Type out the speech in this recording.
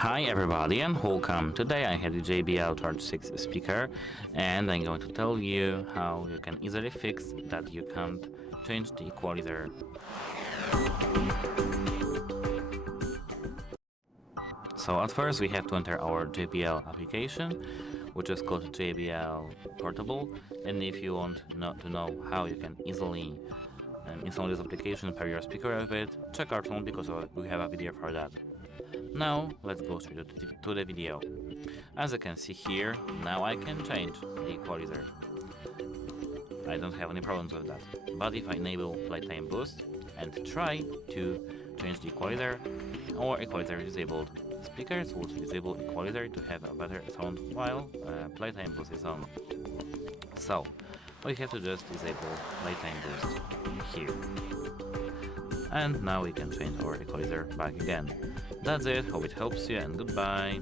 Hi everybody and welcome. Today I have the JBL Charge 6 speaker and I'm going to tell you how you can easily fix that you can't change the equalizer. So at first we have to enter our JBL application, which is called JBL Portable, and if you want to know how you can easily install this application, pair your speaker with it, check our channel because we have a video for that. Now let's go straight to the video. As you can see here, now I can change the equalizer. I don't have any problems with that. But if I enable Playtime Boost and try to change the equalizer, our equalizer is disabled. Speakers will disable equalizer to have a better sound while Playtime Boost is on. So we have to just disable Playtime Boost here. And now we can change our equalizer back again. That's it, hope it helps you and goodbye.